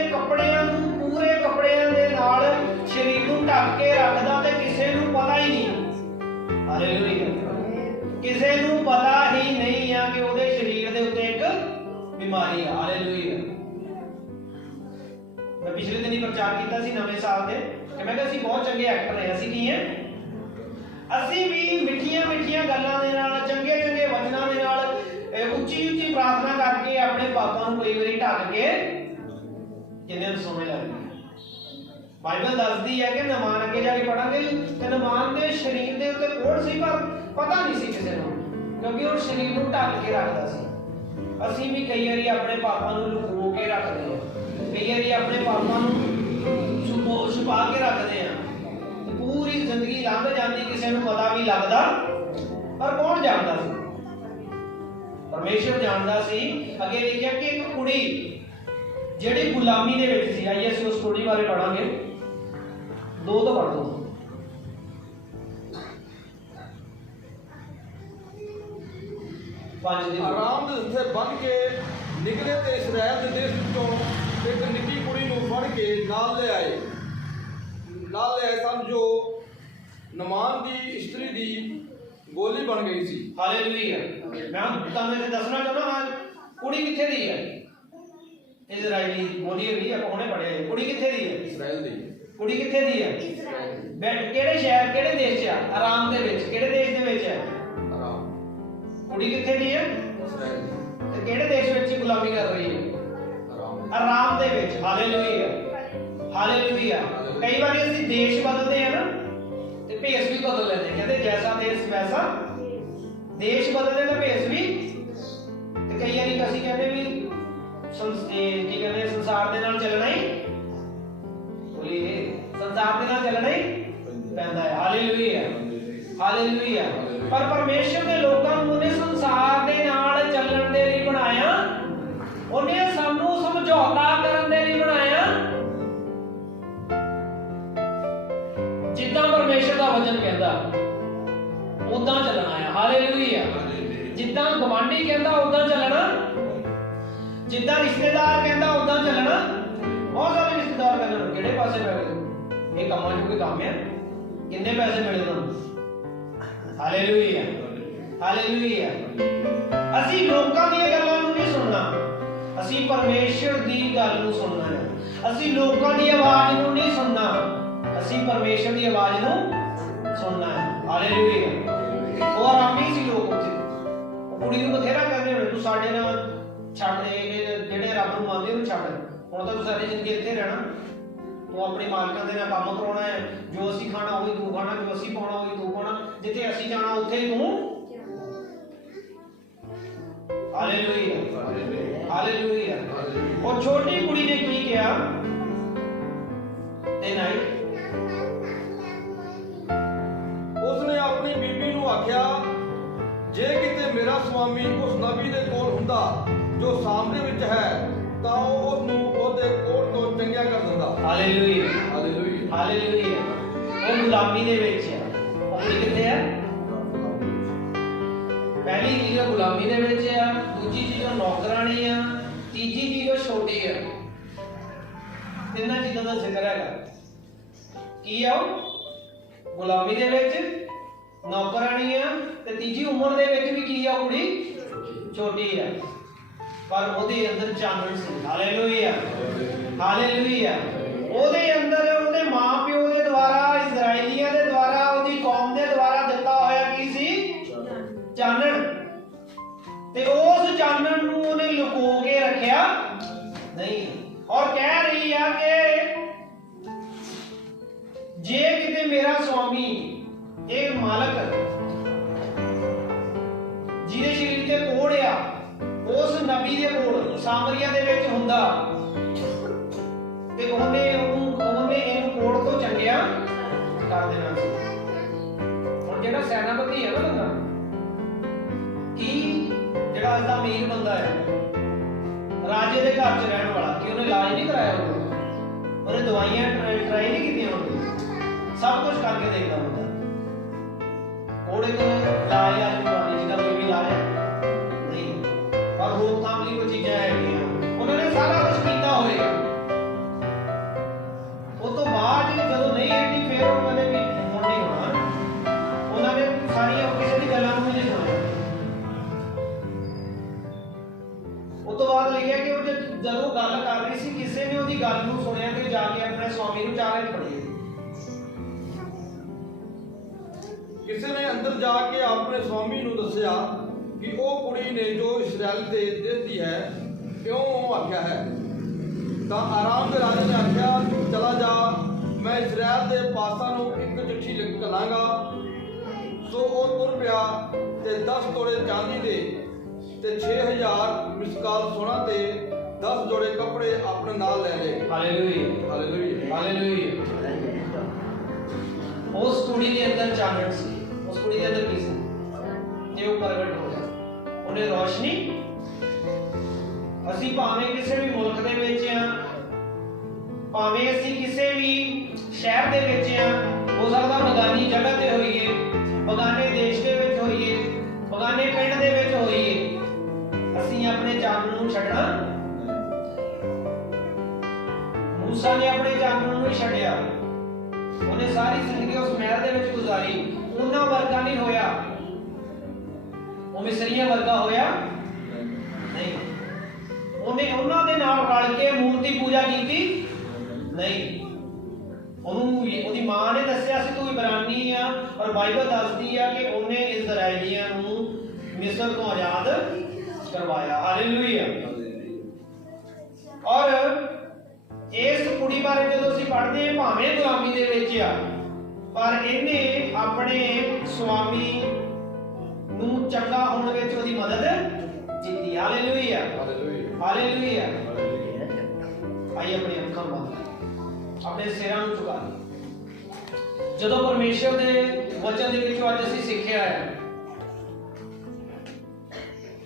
ਕਿਸੇ ਨੂੰ ਪਤਾ ਹੀ ਨਹੀਂ ਆ ਕਿ ਉਹਦੇ ਸਰੀਰ ਦੇ ਉੱਤੇ ਇੱਕ ਬਿਮਾਰੀ ਆ। ਹਾਲੇਲੂਇਆ ਮੈਂ ਪਿਛਲੇ ਦਿਨ ਹੀ ਪ੍ਰਚਾਰ ਕੀਤਾ ਸੀ ਨਵੇਂ ਸਾਲ ਦੇ ਕਿ ਮੈਂ ਕਿਹਾ ਅਸੀਂ ਬਹੁਤ ਚੰਗੇ ਐਕਟਰ ਹਾਂ। ਅਸੀਂ ਕੀ ਹੈ? ਅਸੀਂ ਵੀ ਮਿੱਠੀਆਂ ਮਿੱਠੀਆਂ ਗੱਲਾਂ ਦੇ ਨਾਲ, ਚੰਗੇ ਚੰਗੇ ਵਚਨਾਂ ਦੇ ਨਾਲ ਉੱਚੀ ਉੱਚੀ ਪ੍ਰਾਰਥਨਾ ਕਰਕੇ ਆਪਣੇ ਪਾਪਾਂ ਨੂੰ ਕਈ ਵਾਰੀ ਢੱਕ ਕੇ ਕਿੰਨੇ ਸੋਹਣੇ ਲੱਗਦੇ ਆ। ਬਾਈਬਲ ਦੱਸਦੀ ਹੈ ਕਿ ਨਮਾਨ ਅੱਗੇ ਜਾ ਕੇ ਪੜਾਂਗੇ ਤੇ ਨਮਾਨ ਦੇ ਸਰੀਰ ਦੇ ਉੱਤੇ ਕੋੜ ਸੀ, ਪਰ ਪਤਾ ਨਹੀਂ ਸੀ ਕਿਸੇ ਨੂੰ, ਕਿਉਂਕਿ ਉਹ ਸਰੀਰ ਨੂੰ ਢੱਕ ਕੇ ਰੱਖਦਾ ਸੀ। ਅਸੀਂ ਵੀ ਕਈ ਵਾਰੀ ਆਪਣੇ ਪਾਪਾਂ ਨੂੰ ਲੁਕੋ ਕੇ ਰੱਖਦੇ ਹਾਂ, ਕਈ ਵਾਰੀ ਆਪਣੇ ਪਾਪਾਂ ਨੂੰ ਛੁਪੋ, ਛੁਪਾ ਕੇ ਰੱਖਦੇ ਹਾਂ। ਪੂਰੀ ਜ਼ਿੰਦਗੀ ਲੰਘ ਜਾਂਦੀ, ਕਿਸੇ ਨੂੰ ਪਤਾ ਵੀ ਲੱਗਦਾ, ਪਰ ਕੌਣ ਜਾਣਦਾ ਸੀ? ਪਰਮੇਸ਼ਰ ਜਾਣਦਾ ਸੀ। ਅੱਗੇ ਲਿਖਿਆ ਕਿ ਇੱਕ ਕੁੜੀ, ਜਿਹੜੀ ਗੁਲਾਮੀ ਦੇ ਵਿੱਚ ਸੀ, ਆਈਏ ਅਸੀਂ ਉਸ ਕੁੜੀ ਬਾਰੇ ਪੜਾਂਗੇ ਦੋ ਤੋਂ ਪੜ੍ਹ ਦੋ ਪੰਜ ਦੇ ਆਰਾਮ ਦੇ ਉੱਤੇ ਬੰਨ ਕੇ ਨਿਕਲੇ ਤੇ ਇਸਰਾਇਲ ਦੇ ਦੇਸ਼ ਵਿੱਚੋਂ ਇੱਕ ਨਿੱਕੀ ਕੁੜੀ ਨੂੰ ਫੜ ਕੇ ਨਾਲ ਲੈ ਆਏ। ਨਾਲ ਲੈ ਸਨ ਜੋ ਨਮਾਨ ਦੀ ਇਸਤਰੀ ਦੀ ਗੋਲੀ ਬਣ ਗਈ ਸੀ। ਹਾਲੇਲੂਇਆ ਮੈਂ ਤੁਹਾਨੂੰ ਇਹ ਦੱਸਣਾ ਚਾਹੁੰਦਾ ਹਾਂ ਕੁੜੀ ਕਿੱਥੇ ਦੀ ਹੈ? ਇਜ਼ਰਾਈਲੀ ਬੋਲੀ ਵੀ ਆਪਾਂ ਹੁਣੇ ਪੜਿਆ ਕੁੜੀ ਕਿੱਥੇ ਦੀ ਹੈ? ਇਸਰਾਇਲ ਦੀ। ਕੁੜੀ ਕਿੱਥੇ ਦੀ ਹੈ ਇਜ਼ਰਾਈਲ ਬੈਠ ਕਿਹੜੇ ਸ਼ਹਿਰ ਕਿਹੜੇ ਦੇਸ਼ 'ਚ ਆ? ਆਰਾਮ ਦੇ ਵਿੱਚ ਕਿਹੜੇ ਦੇਸ਼ ਦੇ ਵਿੱਚ ਹੈ ਆਰਾਮ। ਕੁੜੀ ਕਿੱਥੇ ਦੀ ਹੈ ਤੇ ਕਿਹੜੇ ਦੇਸ਼ ਵਿੱਚ ਗੁਲਾਮੀ ਕਰ ਰਹੀ ਹੈ? ਆਰਾਮ ਆਰਾਮ ਦੇ ਵਿੱਚ ਹਾਲੇਲੂਇਆ। ਹਾਲੇਲੂਇਆ। ਕਈ ਵਾਰੀ ਅਸੀਂ ਦੇਸ਼ ਬਦਲਦੇ ਆ ਨਾ ਤੇ ਭੇਸ ਵੀ ਬਦਲ ਲੈਂਦੇ ਕਹਿੰਦੇ ਜੈਸਾ ਦੇਸ਼ ਵੈਸਾ ਦੇਸ਼ ਬਦਲਦੇ ਤਾਂ ਭੇਸ ਵੀ ਤੇ ਕਈ ਵਾਰੀ ਅਸੀਂ ਕਹਿੰਦੇ ਵੀ ਕੀ ਕਹਿੰਦੇ ਸੰਸਾਰ ਦੇ ਨਾਲ ਚੱਲਣਾ ਹੀ ਹਾਲੇਲੂਇਆ ਪਰ ਪਰਮੇਸ਼ਰ ਦੇ ਲੋਕਾਂ ਨੂੰ ਉਹਨੇ ਸੰਸਾਰ ਦੇ ਨਾਲ ਚੱਲਣ ਦੇ ਲਈ ਬਣਾਇਆ। ਉਹਨੇ ਸਾਨੂੰ ਸਮਝੌਤਾ ਕਰਨ ਦੇ ਲਈ ਬਣਾਇਆ। ਜਿੱਦਾਂ ਪਰਮੇਸ਼ਰ ਦਾ ਵਚਨ ਕਹਿੰਦਾ ਉਦਾਂ ਚੱਲਣਾ ਹੈ ਹਾਲੇਲੂਇਆ ਜਿੱਦਾਂ ਗਵਾਂਢੀ ਕਹਿੰਦਾ ਉਦਾਂ ਚੱਲਣਾ। ਜਿੱਦਾਂ ਰਿਸ਼ਤੇਦਾਰ ਕਹਿੰਦਾ ਉਦਾਂ ਚੱਲਣਾ। ਬਹੁਤ ਸਾਰੇ ਰਿਸ਼ਤੇਦਾਰ ਕਹਿੰਦੇ ਕਿਹੜੇ ਪਾਸੇ ਪੈ ਗਏ? ਇਹ ਕੰਮਾਂ 'ਚ ਕੋਈ ਕੰਮ ਹੈ ਕਿੰਨੇ ਪੈਸੇ ਮਿਲੇ ਤੁਹਾਨੂੰ ਹਾਲੇਲੂਇਆ ਹਾਲੇਲੂਇਆ ਅਸੀਂ ਲੋਕਾਂ ਦੀਆਂ ਗੱਲਾਂ ਨੂੰ ਨਹੀਂ ਸੁਣਨਾ। ਅਸੀਂ ਪਰਮੇਸ਼ਰ ਦੀ ਗੱਲ ਨੂੰ ਸੁਣਨਾ ਹੈ। ਅਸੀਂ ਲੋਕਾਂ ਦੀ ਆਵਾਜ਼ ਨੂੰ ਨਹੀਂ ਸੁਣਨਾ। ਅਸੀਂ ਪਰਮੇਸ਼ਰ ਦੀ ਆਵਾਜ਼ ਨੂੰ ਸੁਣਨਾ ਹੈ। ਹਾਲੇਲੂਇਆ ਉਹ ਆਰਾਮੀ ਸੀ ਲੋਕ ਉੱਥੇ। ਉਹ ਕੁੜੀ ਨੂੰ ਬਥੇਰਾ ਕਹਿੰਦੇ ਹੋਣੇ ਤੂੰ ਸਾਡੇ ਨਾਲ ਛੱਡ ਜਿਹੜੇ ਰੱਬ ਨੂੰ ਮੰਨਦੇ ਉਹਨੂੰ ਛੱਡ ਹੁਣ ਤਾਂ ਤੂੰ ਸਾਰੀ ਜ਼ਿੰਦਗੀ ਇੱਥੇ ਰਹਿਣਾ। ਤੂੰ ਆਪਣੇ ਮਾਲਕਾਂ ਦੇ ਨਾਲ ਕੰਮ ਕਰਾਉਣਾ ਹੈ। ਜੋ ਅਸੀਂ ਖਾਣਾ, ਉਹੀ ਤੂੰ ਖਾਣਾ, ਜੋ ਅਸੀਂ ਪਾਉਣਾ, ਉਹੀ ਤੂੰ ਪਾਉਣਾ ਜਿੱਥੇ ਅਸੀਂ ਜਾਣਾ ਉੱਥੇ ਤੂੰ ਹਾਲੇਲੂਇਆ ਹਾਲੇਲੂਇਆ ਉਹ ਛੋਟੀ ਕੁੜੀ ਨੇ ਕੀ ਕਿਹਾ? ਤੇ ਨਾਈ ਉਸਨੇ ਆਪਣੀ ਬੀਬੀ ਨੂੰ ਆਖਿਆ ਜੇ ਕਿਤੇ ਮੇਰਾ ਸੁਆਮੀ ਉਸ ਨਬੀ ਦੇ ਕੋਲ ਹੁੰਦਾ ਜੋ ਸਾਹਮਣੇ ਵਿੱਚ ਹੈ ਤਾਂ ਉਹ ਉਸ ਨੂੰ ਉਹਦੇ ਕੋਲ ਤੋਂ ਚੰਗਿਆ ਕਰ ਦਿੰਦਾ। ਹਾਲੇਲੂਇਆ ਹਾਲੇਲੂਇਆ ਹਾਲੇਲੂਇਆ ਉਹ ਗੁਲਾਮੀ ਦੇ ਵਿੱਚ ਹੈ। ਉਹ ਕਿੱਥੇ ਆ? ਪਹਿਲੀ ਚੀਜ਼ ਉਹ ਗੁਲਾਮੀ ਦੇ ਵਿੱਚ ਆ, ਦੂਜੀ ਚੀਜ਼ ਉਹ ਨੌਕਰਾਣੀ ਆ, ਤੀਜੀ ਚੀਜ਼ ਉਹ ਛੋਟੀ ਆ। ਤਿੰਨਾਂ ਚੀਜ਼ਾਂ ਦਾ ਜ਼ਿਕਰ ਹੈਗਾ। ਕੀ ਆ ਗੁਲਾਮੀ ਦੇ ਵਿੱਚ ਨੌਕਰਾਣੀ ਆ ਤੇ ਤੀਜੀ ਉਮਰ ਦੇ ਵਿੱਚ ਵੀ ਕੀ ਆ ਕੁੜੀ? ਛੋਟੀ ਆ। ਪਰ ਉਹਦੇ ਅੰਦਰ ਚਾਨਣ ਸੀ, ਹਾਲੇਲੂਇਆ। ਹਾਲੇਲੂਇਆ। ਉਹਦੇ ਅੰਦਰ ਉਹਦੇ ਮਾਪਿਓ ਦੇ ਦੁਆਰਾ ਤੇ ਉਸ ਚਾਨਣ ਨੂੰ ਉਹਨੇ ਲੁਕੋ ਕੇ ਰੱਖਿਆ। ਨਹੀਂ, ਔਰ ਕਹਿ ਰਹੀ ਆ ਕਿ ਜੇ ਕਿਤੇ ਮੇਰਾ ਸੁਆਮੀ ਇਹ ਮਾਲਕ ਜਿਹਦੇ ਸਰੀਰ ਤੇ ਕੋੜ ਆ, ਉਸ ਨਬੀ ਦੇ ਕੋਲ, ਸਾਮਰੀਆ ਦੇ ਵਿੱਚ ਹੁੰਦਾ, ਤੇ ਉਹਨੇ ਉਹਨੂੰ, ਉਹਨੇ ਇਹਨੂੰ ਕੋੜ ਤੋਂ ਚੰਗਿਆ ਕਰ ਦੇਣਾ ਸੀ। ਹੁਣ ਜਿਹੜਾ ਸੈਨਾਪਤੀ ਰਾਜੇ ਦੇ ਘਰ 'ਚ ਰਹਿਣ ਵਾਲਾ ਕਿ ਉਹਨੇ ਇਲਾਜ ਨਹੀਂ ਕਰਾਇਆ ਉਹਨੂੰ ਉਹਨੇ ਦਵਾਈਆਂ ਟਰਾਈ ਨਹੀਂ ਕੀਤੀਆਂ ਹੁੰਦੀਆਂ। ਸਭ ਕੁਝ ਕਰਕੇ ਦੇਖਦਾ ਹੁੰਦਾ। ਕੋੜੇ ਤੋਂ ਇਲਾਜ ਆ ਬਿਮਾਰੀ ਜਿਹਦਾ ਕੋਈ ਵੀ ਇਲਾਜ ਨਹੀਂ। ਪਰ ਰੋਕਥਾਮ ਲਈ ਕੋਈ ਚੀਜ਼ਾਂ ਹੈਗੀਆਂ। ਉਹਨਾਂ ਨੇ ਸਾਰਾ ਕੁਝ ਕੀਤਾ। ਜਦੋਂ ਗੱਲ ਕਰ ਰਹੀ ਸੀ, ਕਿਸੇ ਨੇ ਉਹਦੀ ਗੱਲ ਨੂੰ ਸੁਣਿਆ ਤੇ ਜਾ ਕੇ ਆਪਣੇ ਸਵਾਮੀ ਨੂੰ ਚਾਰੇ ਪੜੀ ਕਿਸੇ ਨੇ ਅੰਦਰ ਜਾ ਕੇ ਆਪਣੇ ਸਵਾਮੀ ਨੂੰ ਦੱਸਿਆ ਕਿ ਉਹ ਕੁੜੀ ਨੇ ਜੋ ਇਸਰਾਇਲ ਤੇ ਦਿੱਤੀ ਹੈ, ਕਿਉਂ ਉਹ ਆਖਿਆ ਹੈ? ਤਾਂ ਆਰਾਮ ਦੇ ਰਾਜਾ ਨੇ ਆਖਿਆ, ਚਲਾ ਜਾ, ਮੈਂ ਇਸਰਾਇਲ ਦੇ ਪਾਸਾ ਨੂੰ ਇੱਕ ਚਿੱਠੀ ਲਿਖ ਕਲਾਂਗਾ ਸੋ ਉਹ ਤੁਰ ਪਿਆ ਤੇ 10 ਤੋੜੇ ਚਾਂਦੀ ਦੇ ਤੇ 6000 ਮਿਸਕਾਲ ਸੋਨਾ ਤੇ 10 ਜੋੜੇ ਕੱਪੜੇ ਆਪਣੇ ਨਾਲ ਲੈ ਲਏ ਹਾਲੇਲੂਇਆ। ਹਾਲੇਲੂਇਆ। ਹਾਲੇਲੂਇਆ। ਉਸ ਕੁੜੀ ਦੇ ਅੰਦਰ ਚਾਨਣ ਸੀ। ਉਸ ਕੁੜੀ ਦੇ ਅੰਦਰ ਕੀ ਸੀ? ਤੇ ਉਹ ਪ੍ਰਗਟ ਹੋ ਗਿਆ। ਉਹਨੇ ਰੋਸ਼ਨੀ? ਅਸੀਂ ਭਾਵੇਂ ਕਿਸੇ ਵੀ ਮੁਲਕ ਦੇ ਵਿੱਚ ਆ ਭਾਵੇਂ ਅਸੀਂ ਕਿਸੇ ਵੀ ਸ਼ਹਿਰ ਦੇ ਵਿੱਚ ਆ ਹੋ ਸਕਦਾ ਬਗਾਨੀ ਜਗ੍ਹਾ ਤੇ ਹੋਈਏ ਬਗਾਨੇ ਸਾਰੀ ਜ਼ਿੰਦਗੀ ਉਸ ਮਹਿਲ ਦੇ ਵਿੱਚ ਗੁਜ਼ਾਰੀ। ਉਹਨਾਂ ਵਰਗਾ ਨਹੀਂ ਹੋਇਆ। ਉਹ ਮਿਸਰੀਆਂ ਵਰਗਾ ਹੋਇਆ? ਨਹੀਂ। ਉਹਨੇ ਉਹਨਾਂ ਦੇ ਨਾਲ ਰਲ ਕੇ ਮੂਰਤੀ ਪੂਜਾ ਕੀਤੀ? ਨਹੀਂ। ਉਹਨੂੰ ਉਹਦੀ ਮਾਂ ਨੇ ਦੱਸਿਆ ਸੀ, ਤੂੰ ਇਬਰਾਨੀ ਆ ਔਰ ਬਾਈਬਲ ਦੱਸਦੀ ਆ ਕਿ ਉਹਨੇ ਇਜ਼ਰਾਈਲੀਆਂ ਨੂੰ ਮਿਸਰ ਤੋਂ ਆਜ਼ਾਦ ਕਰਵਾਇਆ। ਹਾਲੇਲੂਇਆ। ਔਰ ਇਸ ਕੁੜੀ ਬਾਰੇ ਜਦੋਂ ਅਸੀਂ ਪੜ੍ਹਦੇ ਹਾਂ, ਭਾਵੇਂ ਗੁਲਾਮੀ ਦੇ ਵਿੱਚ ਆ ਪਰ ਇਹਨੇ ਆਪਣੇ ਸੁਆਮੀ ਨੂੰ ਚੰਗਾ ਹੋਣ ਵਿੱਚ ਉਹਦੀ ਮਦਦ ਕੀਤੀ। ਹਾਲੇਲੂਇਆ ਹਾਲੇਲੂਇਆ ਆਈ ਆਪਣੀ ਅੱਖਾਂ ਬੰਦ ਆਪਣੇ ਸਿਰਾਂ ਨੂੰ ਝੁਕਾ। ਜਦੋਂ ਪਰਮੇਸ਼ਰ ਦੇ ਵਚਨ ਦੇ ਵਿੱਚੋਂ ਅੱਜ ਅਸੀਂ ਸਿੱਖਿਆ ਹੈ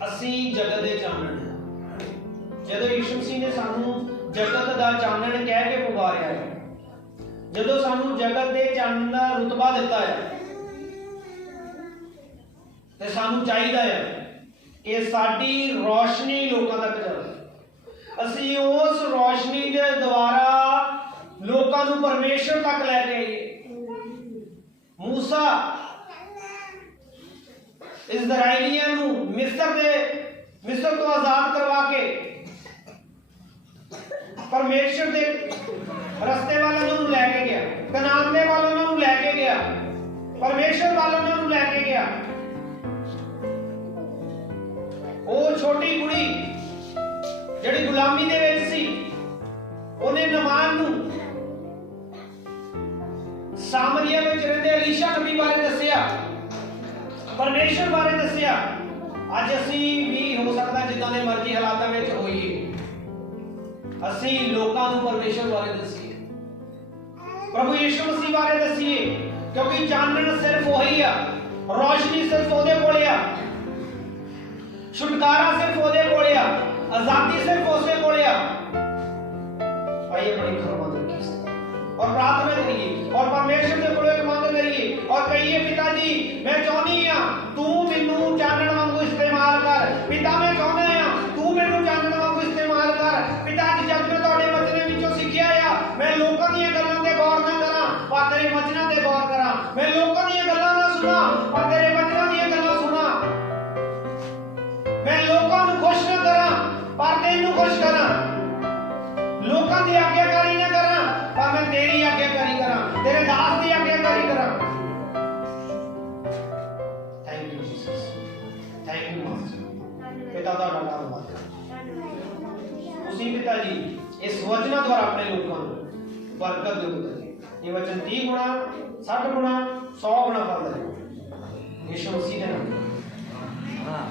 ਅਸੀਂ ਜਗਤ ਦੇ ਚਾਨਣ ਜਦੋਂ ਯਿਸੂ ਮਸੀਹ ਨੇ ਸਾਨੂੰ ਜਗਤ ਦਾ ਚਾਨਣ ਕਹਿ ਕੇ ਪੁਕਾਰਿਆ ਹੈ ਜਦੋਂ ਸਾਨੂੰ ਜਗਤ ਦੇ ਚਾਨਣ ਦਾ ਰੁਤਬਾ ਦਿੱਤਾ ਹੈ, ਤੇ ਸਾਨੂੰ ਚਾਹੀਦਾ ਹੈ ਕਿ ਸਾਡੀ ਰੋਸ਼ਨੀ ਲੋਕਾਂ ਤੱਕ ਜਾਵੇ। ਅਸੀਂ ਉਸ ਰੋਸ਼ਨੀ ਦੇ ਦੁਆਰਾ ਲੋਕਾਂ ਨੂੰ ਪਰਮੇਸ਼ਰ ਤੱਕ ਲੈ ਕੇ ਆਈਏ। ਮੂਸਾ ਇਜ਼ਰਾਈਲੀਆਂ ਨੂੰ ਮਿਸਰ ਦੇ, ਮਿਸਰ ਤੋਂ ਆਜ਼ਾਦ ਕਰਵਾ ਕੇ ਪਰਮੇਸ਼ਰ ਦੇ ਪਰਮੇਸ਼ਰ ਵੱਲ ਉਹਨਾਂ ਨੂੰ ਲੈ ਕੇ ਗਿਆ। ਉਹ ਛੋਟੀ ਕੁੜੀ ਜਿਹੜੀ ਗੁਲਾਮੀ ਦੇ ਵਿੱਚ ਸੀ, ਉਹਨੇ ਨਮਾਨ ਨੂੰ ਸਾਮਰੀਆ ਵਿੱਚ ਰਹਿੰਦੇ ਅਲੀਸ਼ਾ ਨਬੀ ਬਾਰੇ ਦੱਸਿਆ, ਪਰਮੇਸ਼ਰ ਬਾਰੇ ਦੱਸਿਆ, ਅੱਜ ਅਸੀਂ ਵੀ ਹੋ ਸਕਦਾ ਜਿੱਦਾਂ ਦੇ ਮਰਜ਼ੀ ਹਾਲਾਤਾਂ ਵਿੱਚ ਹੋਈਏ। ਅਸੀਂ ਲੋਕਾਂ ਨੂੰ ਪਰਮੇਸ਼ਰ ਬਾਰੇ ਦੱਸੀਏ। ਪ੍ਰਭੂ ਯਿਸੂ ਮਸੀਹ ਬਾਰੇ ਦੱਸੀਏ। क्योंकि जानना सिर्फ़ वही है। रोशनी सिर्फ़ ओदे कोले छुटकारा सिर्फ़ ओदे कोले आज़ादी सिर्फ़ ओसे कोले और ये बड़ी और प्रार्थना करिए और परमेश्वर से कोले की मांग करिए और कहिए, पिताजी, मैं ਇਸ ਵਚਨਾਂ ਦੁਆਰਾ ਆਪਣੇ ਲੋਕਾਂ ਨੂੰ ਬਰਕਤ ਦੇ ਹੁੰਦਾ ਹੈ ਇਹ ਵਚਨ 30 ਗੁਣਾ 60 ਗੁਣਾ 100 ਗੁਣਾ ਫਲ ਹੈ। ਯਿਸੂ ਮਸੀਹ ਦੇ ਨਾਮ ਹਾਂ।